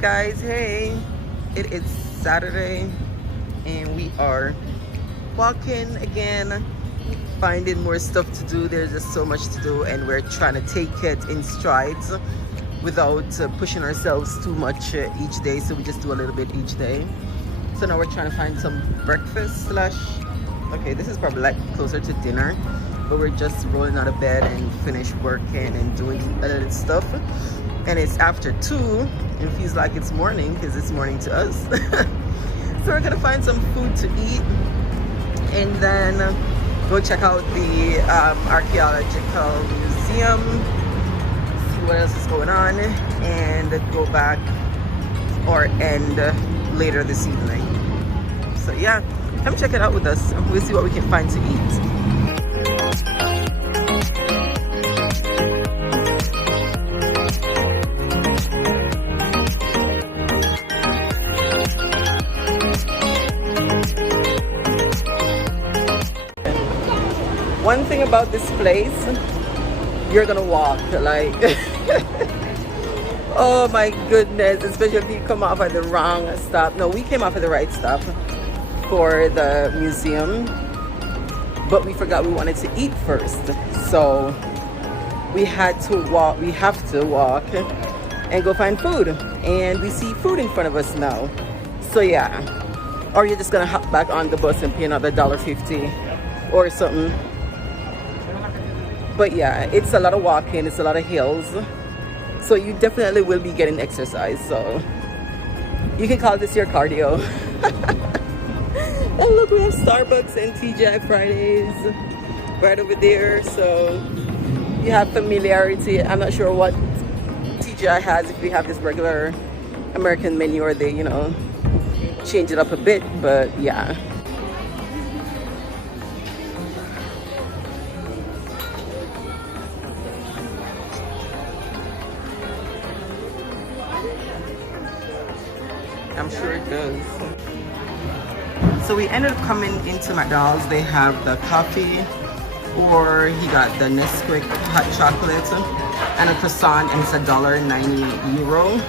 Guys, hey, it is Saturday and we are walking again, finding more stuff to do. There's just so much to do and we're trying to take it in strides without pushing ourselves too much each day, so we just do a little bit each day. So now we're trying to find some breakfast slash, okay, this is probably like closer to dinner, but we're just rolling out of bed and finish working and doing a little stuff. And it's after 2 and it feels like it's morning because it's morning to us. So we're gonna find some food to eat and then go check out the archaeological museum, see what else is going on, and go back or end later this evening. So yeah, come check it out with us and we'll see what we can find to eat. One thing about this place, you're gonna walk like oh my goodness, especially if you come off at the wrong stop. No, we came off at the right stop for the museum, but we forgot we wanted to eat first, so we have to walk and go find food, and we see food in front of us now. So yeah, or you're just gonna hop back on the bus and pay another $1.50 or something. But yeah, it's a lot of walking, it's a lot of hills, so you definitely will be getting exercise, so you can call this your cardio. And look, we have Starbucks and TGI Fridays right over there, so you have familiarity. I'm not sure what TGI has, if we have this regular American menu or they, you know, change it up a bit, but yeah. I'm sure it does. So we ended up coming into McDonald's. They have the coffee, or he got the Nesquik hot chocolate and a croissant, and it's €1.90.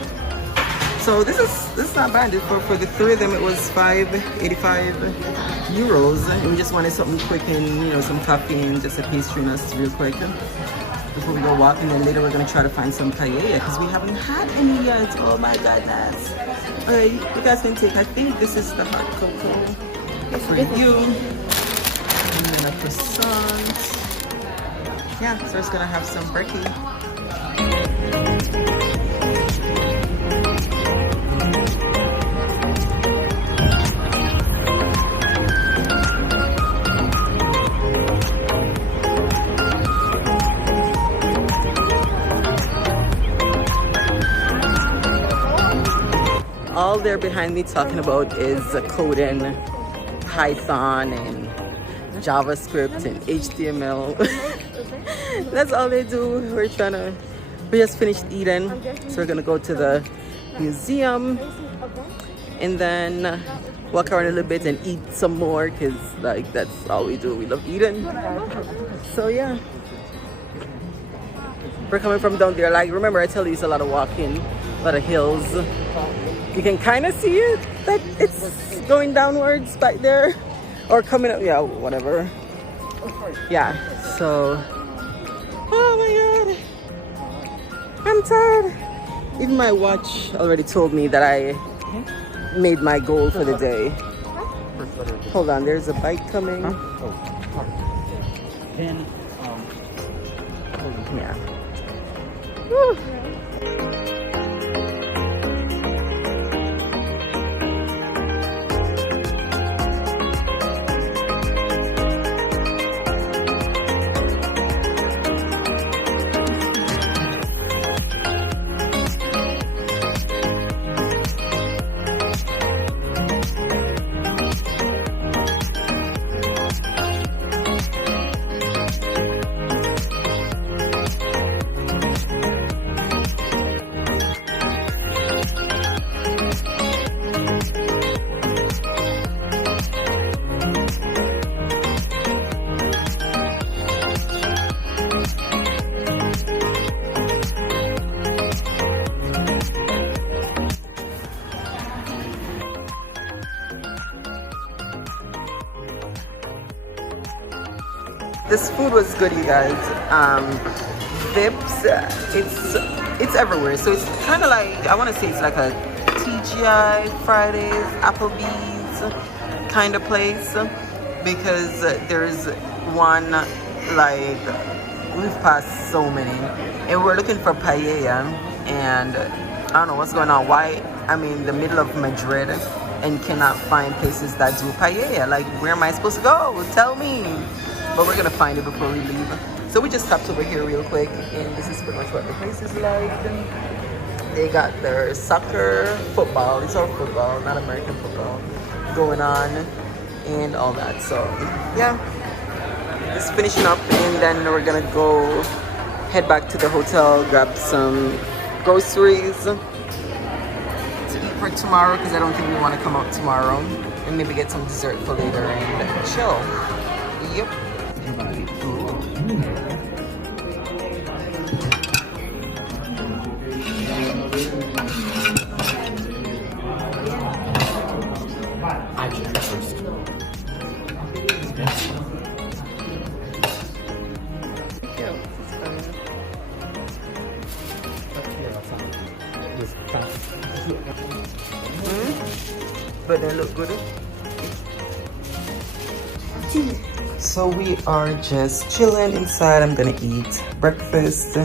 So this is not bad. For the three of them, it was €5.85, and we just wanted something quick and, you know, some coffee and just a pastry nuts real quick before we go walking. And later we're gonna try to find some paella because we haven't had any yet. Oh my goodness. Alright, you guys can take, I think this is the hot cocoa for you, and then a croissant. Yeah, so we're just gonna have some brekkie. All they're behind me talking about is coding, Python and JavaScript and HTML. That's all they do. We just finished eating, so we're gonna go to the museum and then walk around a little bit and eat some more, because like that's all we do. We love eating. So yeah, we're coming from down there. Like, remember I tell you, it's a lot of walking, a lot of hills. You can kind of see it, that it's going downwards back there, or coming up, yeah, whatever. Yeah, so, oh my god, I'm tired. Even my watch already told me that I made my goal for the day. Hold on, there's a bike coming. Yeah. Woo. This food was good, you guys. Vips, it's everywhere. So it's kind of like, I want to say it's like a TGI, Fridays, Applebee's kind of place, because there's one, like, we've passed so many, and we're looking for paella, and I don't know what's going on. Why I'm in the middle of Madrid and cannot find places that do paella. Like, where am I supposed to go? Tell me. But we're gonna find it before we leave. So we just stopped over here real quick, and this is pretty much what the place is like. They got their soccer, football, it's all football, not American football, going on, and all that. So yeah, just finishing up, and then we're gonna go head back to the hotel, grab some groceries to eat for tomorrow, because I don't think we want to come out tomorrow, and maybe get some dessert for later and chill. Yep. I should try first. But they look good. So we are just chilling inside. I'm gonna eat breakfast.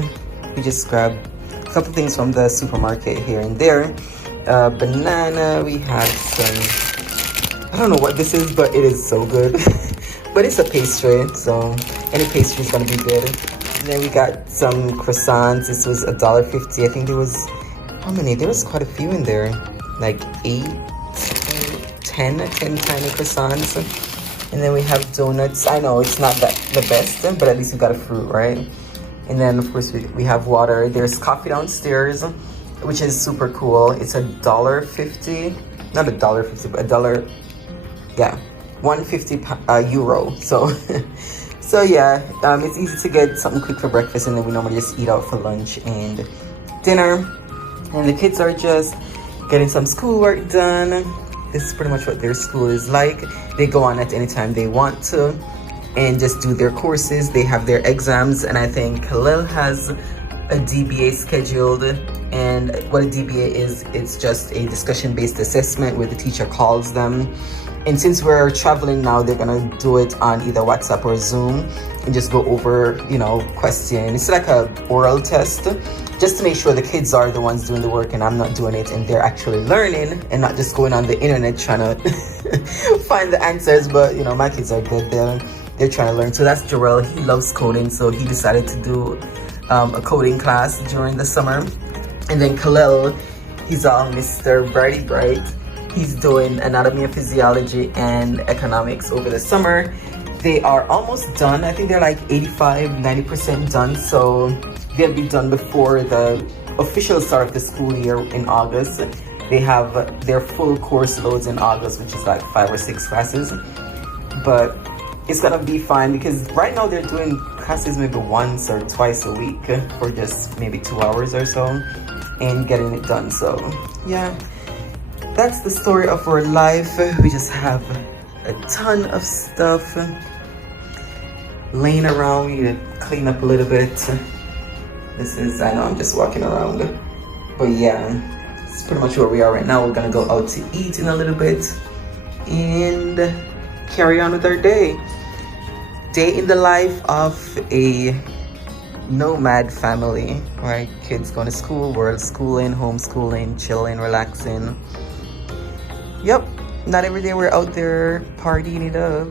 We just grabbed a couple things from the supermarket here and there. Banana, we had some, I don't know what this is, but it is so good. But it's a pastry, so any pastry is gonna be good. And then we got some croissants. This was $1.50. I think there was, how many? There was quite a few in there, like 10 tiny croissants. And then we have donuts. I know it's not the best, but at least we got a fruit, right? And then of course we have water. There's coffee downstairs, which is super cool. It's $1.50, not $1.50, but $1, yeah, 150 euro. So so yeah, it's easy to get something quick for breakfast, and then we normally just eat out for lunch and dinner. And the kids are just getting some schoolwork done. This is pretty much what their school is like. They go on at any time they want to and just do their courses. They have their exams, and I think Khalil has a DBA scheduled. And what a DBA is, it's just a discussion-based assessment where the teacher calls them. And since we're traveling now, they're gonna do it on either WhatsApp or Zoom and just go over, you know, questions. It's like a oral test, just to make sure the kids are the ones doing the work and I'm not doing it, and they're actually learning and not just going on the internet trying to find the answers. But you know, my kids are good. They're trying to learn. So that's Jarrell. He loves coding, so he decided to do a coding class during the summer. And then Khalil, he's all Mr. Brighty Bright. He's doing anatomy and physiology and economics over the summer. They are almost done. I think they're like 85-90% done. So they'll be done before the official start of the school year in August. They have their full course loads in August, which is like 5 or 6 classes. But it's gonna be fine, because right now they're doing classes maybe once or twice a week for just maybe 2 hours or so and getting it done. So yeah, that's the story of our life. We just have a ton of stuff laying around. We need to clean up a little bit. This is, I know I'm just walking around, but yeah, it's pretty much where we are right now. We're gonna go out to eat in a little bit and carry on with our day. Day in the life of a nomad family, right? Kids going to school, we're schooling, homeschooling, chilling, relaxing. Yep, not every day we're out there partying it up.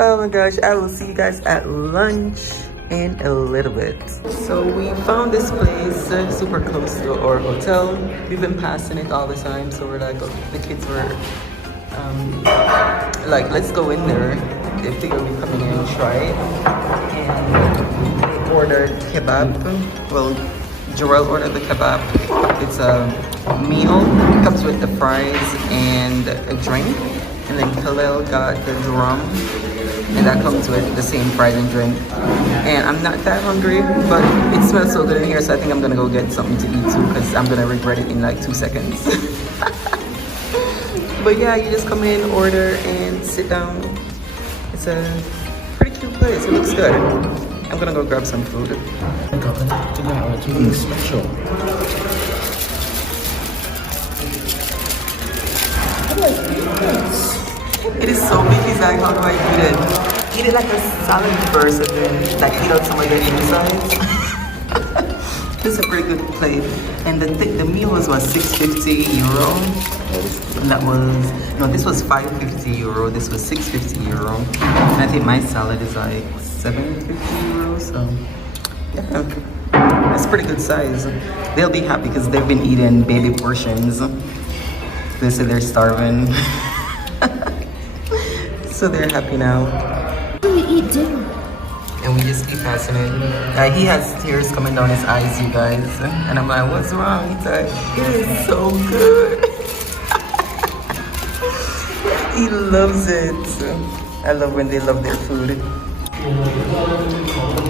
Oh my gosh, I will see you guys at lunch in a little bit. So we found this place super close to our hotel. We've been passing it all the time, so we're like, okay, the kids were like, let's go in there. They figured we'd come in and try it. And they ordered kebab. Well, Jarrell ordered the kebab. It's a meal. It comes with the fries and a drink. And then Khalil got the drum, and that comes with the same fries and drink. And I'm not that hungry, but it smells so good in here, so I think I'm gonna go get something to eat too, because I'm gonna regret it in like 2 seconds. But yeah, you just come in, order, and sit down. It's it's a pretty cute place. It looks good. I'm gonna go grab some food. Something special. It is so big, he's like, how do I eat it? Eat it like a salad first and then like eat out some of the insides. This is a pretty good plate. And the meal was what, €6.50? And that was, no, this was €5.50. This was €6.50. And I think my salad is like €7.50. So yeah, that's pretty good size. They'll be happy because they've been eating baby portions. They say they're starving. So they're happy now. We eat dinner. And we just keep passing it. He has tears coming down his eyes, you guys. And I'm like, what's wrong? He's like, it is so good. He loves it. I love when they love their food.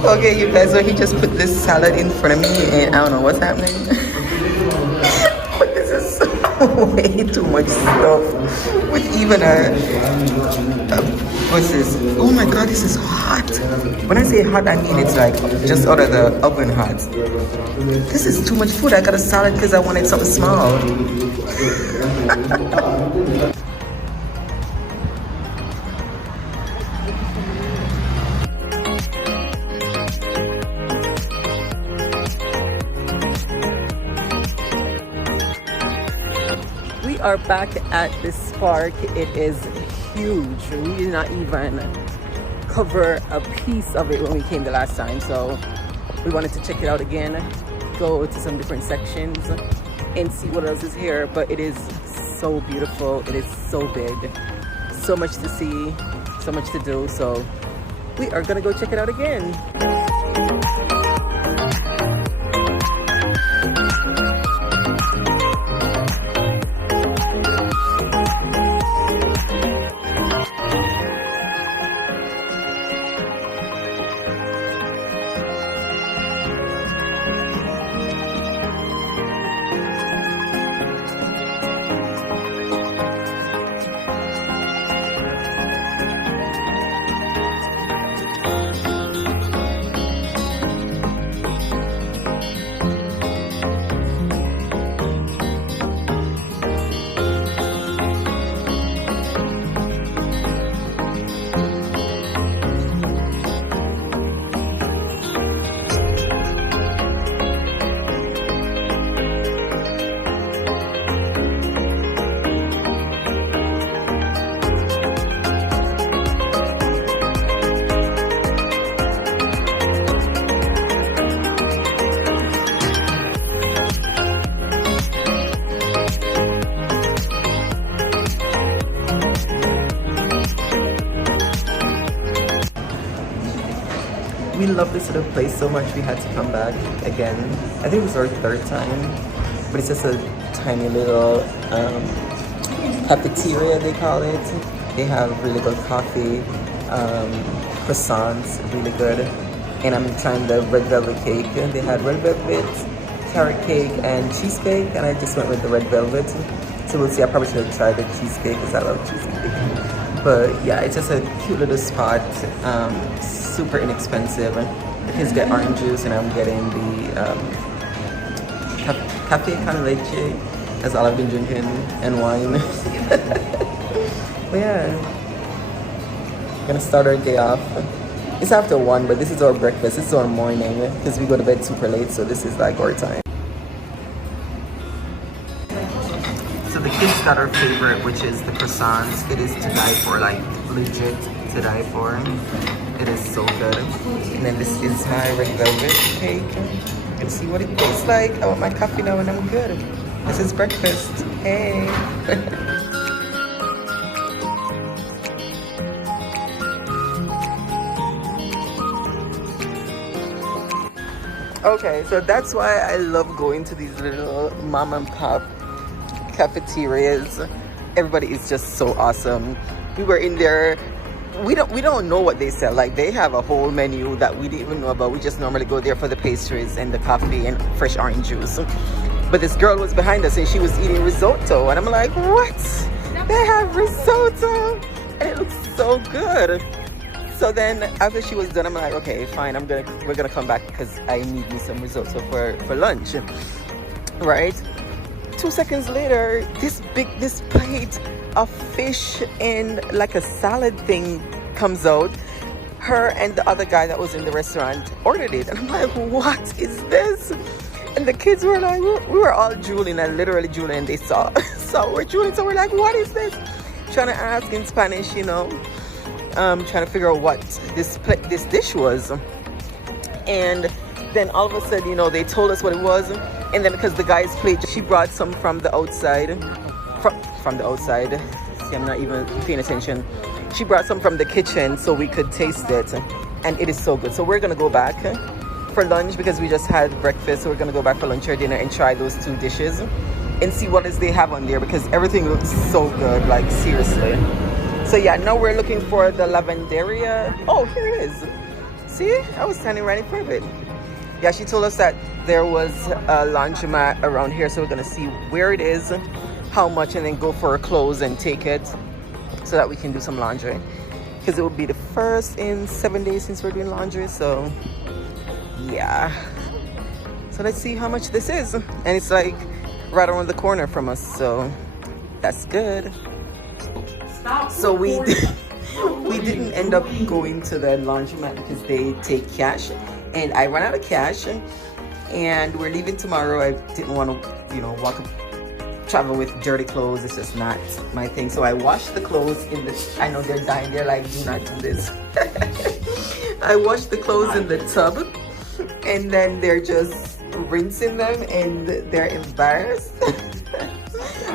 Okay, you guys, so he just put this salad in front of me and I don't know what's happening. But this is way too much stuff. With even what's this? Oh my god, this is hot. When I say hot, I mean it's like just out of the oven hot. This is too much food. I got a salad because I wanted something small. We are back at this park. It is huge. We did not even cover a piece of it when we came the last time, so we wanted to check it out again, go to some different sections and see what else is here. But it is so beautiful. It is so big, so much to see, so much to do. So we are gonna go check it out again. We love this little place so much we had to come back again. I think it was our third time, but it's just a tiny little cafeteria, they call it. They have really good coffee, croissants, really good. And I'm trying the red velvet cake. They had red velvet, carrot cake, and cheesecake, and I just went with the red velvet. So we'll see. I probably should have tried the cheesecake because I love cheesecake. But yeah, it's just a cute little spot, super inexpensive. The kids get orange juice and I'm getting the cafe con leche. That's all I've been drinking, and wine. But yeah, we're gonna start our day off. It's after 1, but this is our breakfast. This is our morning because we go to bed super late, so this is like our time. So the kids got our favorite, which is the croissants. It is to die for, like legit to die for. It is so good. And then this is my red velvet cake. You can see what it tastes like. I want my coffee now and I'm good. This is breakfast. Hey. Okay, so that's why I love going to these little mom and pop cafeterias. Everybody is just so awesome. We were in there. We don't know what they sell. Like, they have a whole menu that we didn't even know about. We just normally go there for the pastries and the coffee and fresh orange juice. But this girl was behind us and she was eating risotto, and I'm like, what? They have risotto and it looks so good. So then after she was done, I'm like, okay, fine, we're gonna come back because I need me some risotto for lunch, right? 2 seconds later, this plate of fish and like a salad thing comes out. Her and the other guy that was in the restaurant ordered it, and I'm like, what is this? And the kids were like, we were all drooling, and literally drooling, and they saw we're drooling, so we're like, what is this? Trying to ask in Spanish, you know, trying to figure out what this dish was. And then all of a sudden, you know, they told us what it was, and then because the guy's plate, she brought some from the outside, from the outside. See, I'm not even paying attention. She brought some from the kitchen so we could taste it, and it is so good. So we're gonna go back for lunch because we just had breakfast, so we're gonna go back for lunch or dinner and try those 2 dishes and see what else they have on there, because everything looks so good, like seriously. So yeah, now we're looking for the lavanderia. Oh, here it is. See, I was standing right in front of it. Yeah, she told us that there was a laundromat around here, so we're gonna see where it is, how much, and then go for our clothes and take it so that we can do some laundry, because it will be the first in 7 days since we're doing laundry. So yeah, so let's see how much this is, and it's like right around the corner from us, so that's good. So we didn't end up going to the laundromat because they take cash, and I ran out of cash, and we're leaving tomorrow. I didn't want to, you know, travel with dirty clothes. It's just not my thing. So I washed the clothes in the, I know they're dying, they're like, do not do this. I washed the clothes in the tub, and then they're just rinsing them, and they're embarrassed.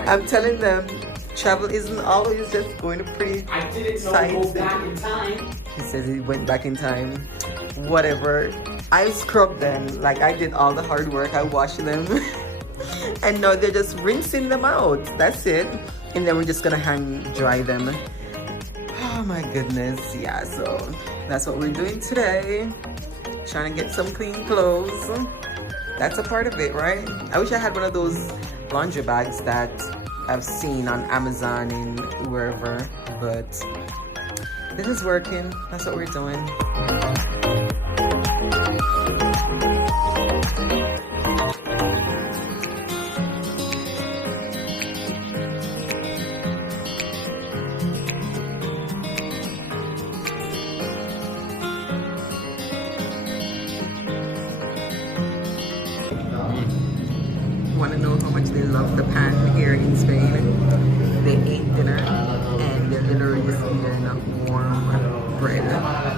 I'm telling them travel isn't always just going to pretty sites. Back in time. He says he went back in time. Whatever. I scrubbed them, like I did all the hard work. I washed them. And now they're just rinsing them out. That's it. And then we're just gonna hang dry them. Oh my goodness. Yeah, so that's what we're doing today. Trying to get some clean clothes. That's a part of it, right? I wish I had one of those laundry bags that I've seen on Amazon and wherever, but this is working. That's what we're doing. Want to know how much they love the pan here in Spain? They ate dinner and they're literally just eating warm bread.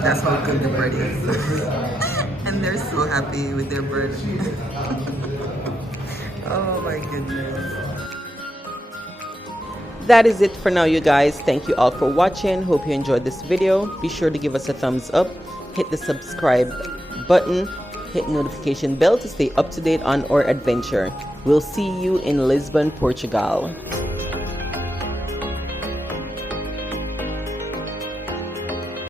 That's how good the bread is. And they're so happy with their bread. Oh my goodness. That is it for now, you guys. Thank you all for watching. Hope you enjoyed this video. Be sure to give us a thumbs up, hit the subscribe button, hit notification bell to stay up to date on our adventure. We'll see you in Lisbon, Portugal.